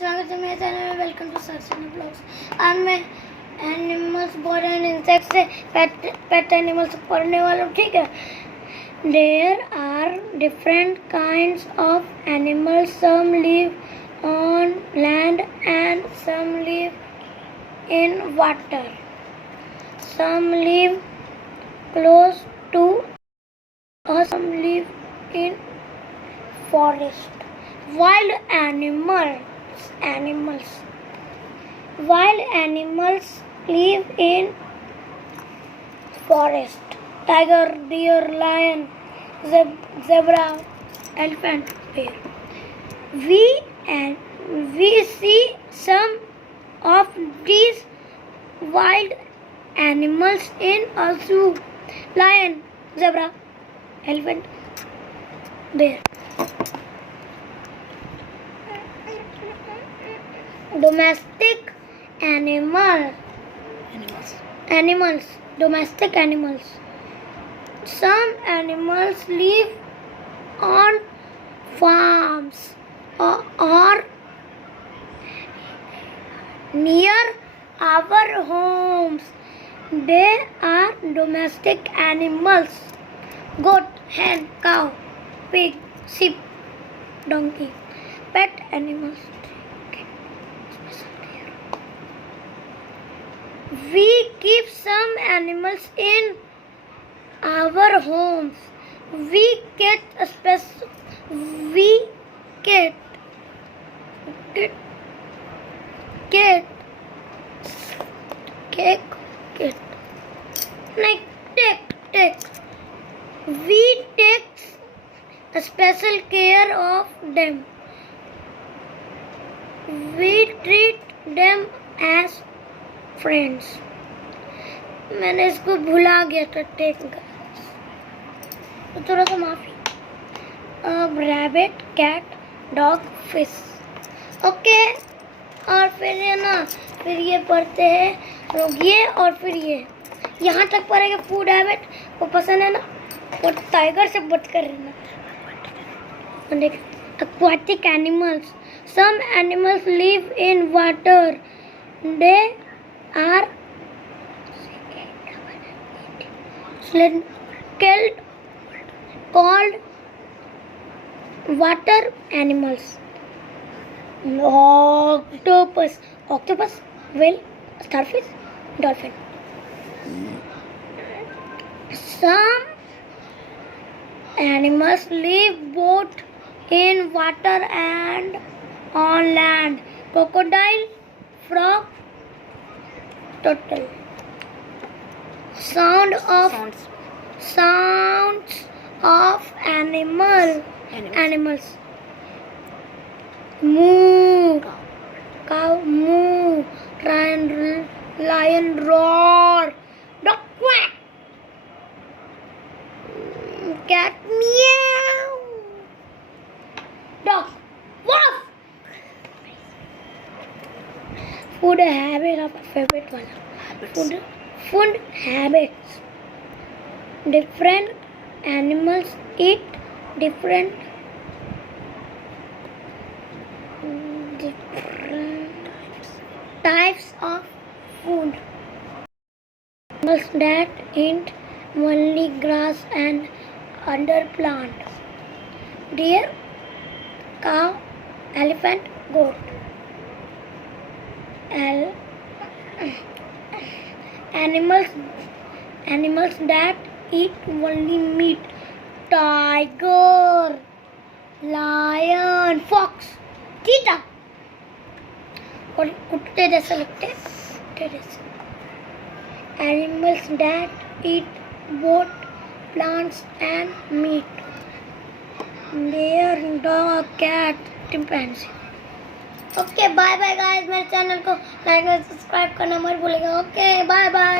स्वागत है मेरे चैनल में। वेलकम टू सर्चना ब्लॉग्स। आज मैं एनिमल्स बर्ड एंड इंसेक्ट से पेट एनिमल्स पढ़ने वाला हूँ, ठीक है। There are different kinds of animals, some live on land and some live in water, some live close to और some live in forest. Wild animals live in forest. Tiger, deer, lion, zebra, elephant, bear. We see some of these wild animals in a zoo. Lion, zebra, elephant, bear. Domestic domestic animals. Some animals live on farms or near our homes. They are domestic animals. Goat, hen, cow, pig, sheep, donkey. Pet animals. We keep some animals in our homes. We get we take a special care of them. We treat them as friends. मैंने इसको भुला गया था take तो थोड़ा सा माफी. Rabbit, cat, dog, fish. Okay. और फिर है ना, फिर ये पढ़ते हैं लोग ये, और फिर ये यहाँ तक पढ़ेगा. फूड हैबिट वो पसंद है ना, वो टाइगर से बच कर रहना. देख, aquatic animals. Some animals live in water. They are called water animals. Octopus, whale, starfish, dolphin. Some animals live both in water and on land. Crocodile, frog, turtle. Sounds of animals. Moo, cow moo, lion roar, dog quack, cat meow, dog woof. Food habit of favorite one. Food habits. Different animals eat different types of food. Animals that eat only grass and other plants. Deer, cow, elephant, goat. Animals that eat only meat. Tiger, lion, fox, cheetah. और कुत्ते जैसे लगते हैं, कुत्ते जैसे. Animals that eat both plants and meat. Deer, dog, cat, chimpanzee. Okay, bye bye guys. मेरे channel को like और सब्सक्राइब करना मत भूलिएगा. Okay, bye bye.